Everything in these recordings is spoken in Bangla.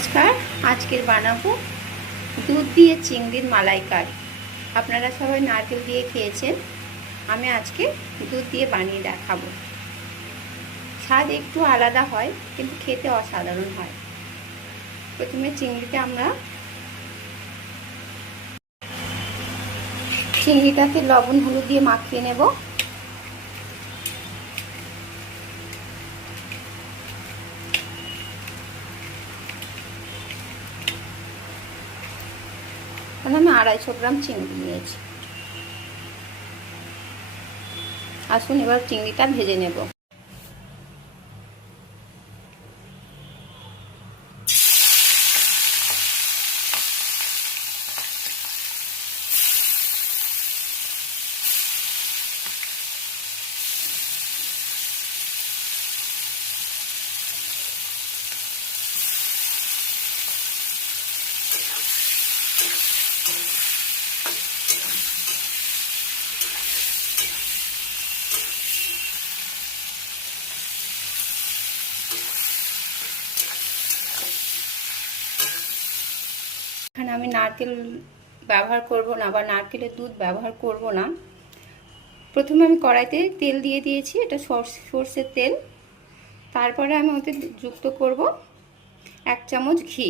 নমস্কার। আজকের বানাবো দুধ দিয়ে চিংড়ির মালাইকারি। আপনারা সবাই নারকেল দিয়ে খেয়েছেন, আমি আজকে দুধ দিয়ে বানিয়ে দেখাবো। স্বাদ একটু আলাদা হয় কিন্তু খেতে অসাধারণ হয়। প্রথমে চিংড়িটাকে লবণ হলুদ দিয়ে মাখিয়ে নেব। তাহলে আমি 250 গ্রাম চিংড়ি নিয়েছি। আসুন এবার চিংড়িটা ভেজে নেব। এখানে আমি নারকেল ব্যবহার করব না বা নারকেলের দুধ ব্যবহার করব না। প্রথমে আমি কড়াইতে তেল দিয়ে দিয়েছি, এটা সর্ষের তেল। তারপরে আমি ওতে যুক্ত করব 1 চামচ ঘি।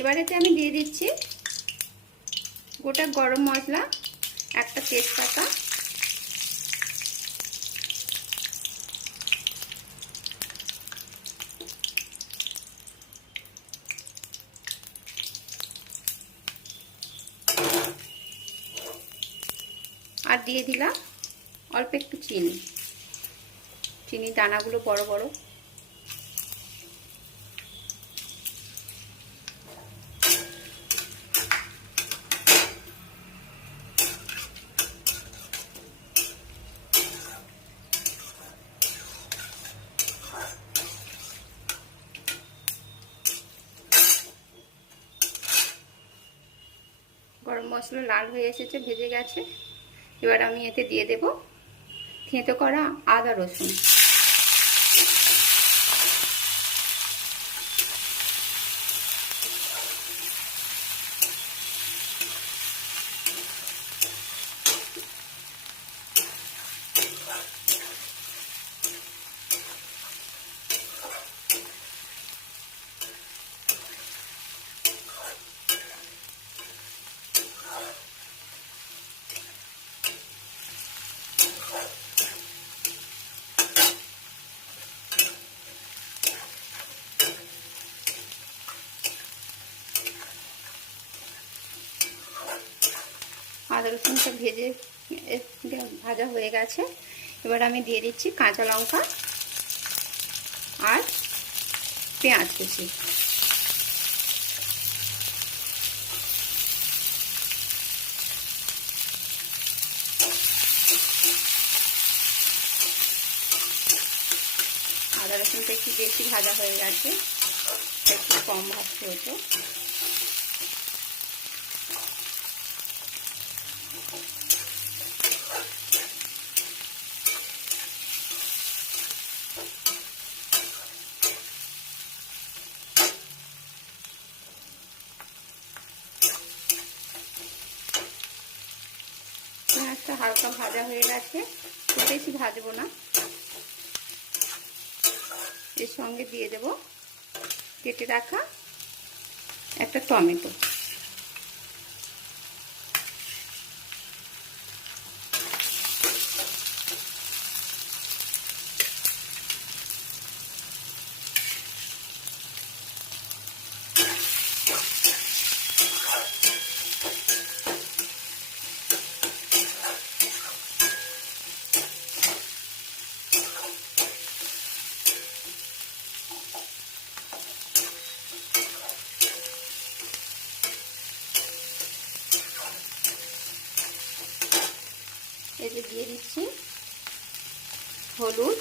এবারেতে আমি দিয়ে দিচ্ছি গোটা গরম মশলা, একটা তেজপাতা, আর দিয়ে দিলাম অল্প একটু চিনি দানাগুলো বড় বড়। গরম মশলা লাল হয়ে এসেছে, ভেজে গেছে। এবার আমি এতে দিয়ে দেব থেঁতো করা আদা রসুন। আদা রসুনটা ভাজা হয়ে গেছে। এবার আমি দিয়ে দিচ্ছি কাঁচা লঙ্কা আর পেঁয়াজ কুচি। আদা রসুনটা একটু বেশি ভাজা হয়ে গেছে, একটু কম ভাজতে হতো। পেঁয়াজটা হালকা ভাজা হয়ে গেছে, খুব বেশি ভাজবো না। এর সঙ্গে দিয়ে দেব কেটে রাখা একটা টমেটো। এতে দিয়ে দিচ্ছি হলুদ,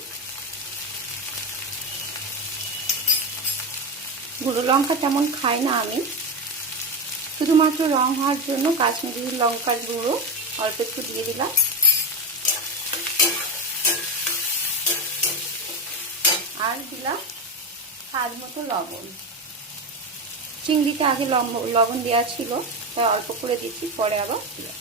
গুঁড়ো লঙ্কা তেমন খাই না আমি, শুধুমাত্র রং হওয়ার জন্য কাশ্মীরি লঙ্কার গুঁড়ো অল্প একটু দিয়ে দিলাম। আর দিলাম স্বাদ মতো লবণ। চিংড়িতে আগে লবণ দেওয়া ছিল, তাই অল্প করে দিচ্ছি, পরে আবার দিলাম।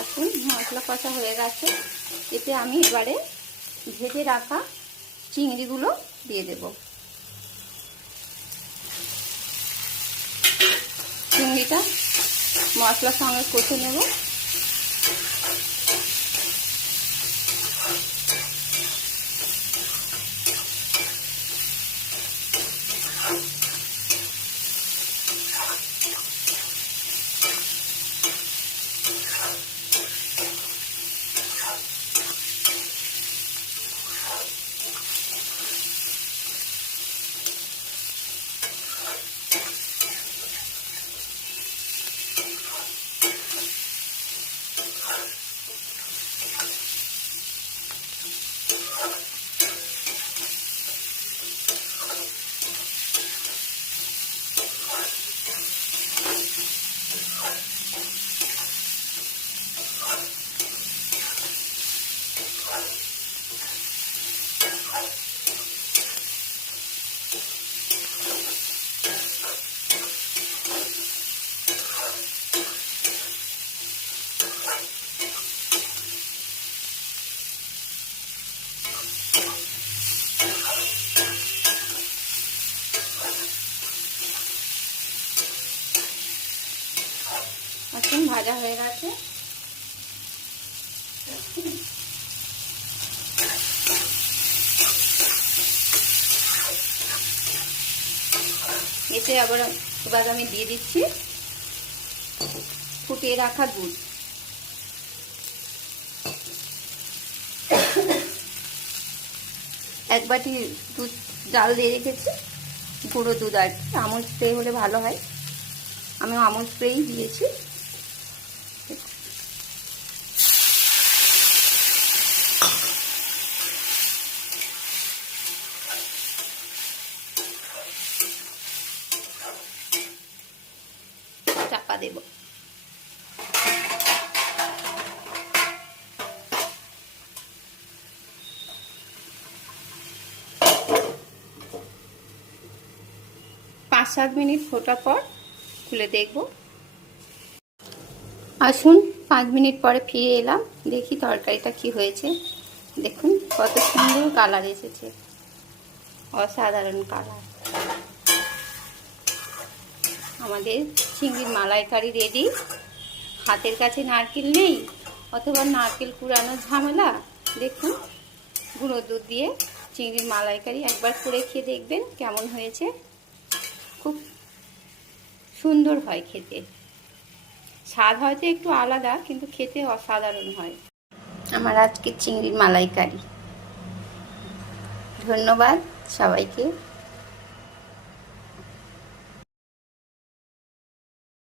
আসুন, মশলা কষা হয়ে গেছে, এতে আমি এবারে ভেজে রাখা চিংড়িগুলো দিয়ে দেব। চিংড়িটা মশলার সঙ্গে কষে নেব। আসুন, ভাজা হয়ে গেছে। এতে এবার আমি দিয়ে দিচ্ছি ফুটিয়ে রাখা দুধ। এক বাটি দুধ জাল দিয়ে রেখেছি, গুঁড়ো দুধ আর কি, আমুল স্প্রে হলে ভালো হয়, আমি আমুল স্প্রেই দিয়েছি। চাপা দেব। পাঁচ 7 মিনিট ফোটার পর খুলে দেখব। আসুন, 5 মিনিট পরে ফিরে এলাম, দেখি তরকারিটা কি হয়েছে। দেখুন কত সুন্দর কালার এসেছে, অসাধারণ কালার। আমাদের চিংড়ির মালাইকারি রেডি। হাতের কাছে নারকেল নেই অথবা নারকেল কুড়ানোর ঝামেলা, দেখুন গুঁড়ো দুধ দিয়ে চিংড়ির মালাইকারি একবার করে খেয়ে দেখবেন কেমন হয়েছে। খুব সুন্দর হয় খেতে, স্বাদ হয়তো একটু আলাদা, কিন্তু খেতে অসাধারণ হয় আমার আজকে চিংড়ির মালাইকারি। ধন্যবাদ সবাইকে।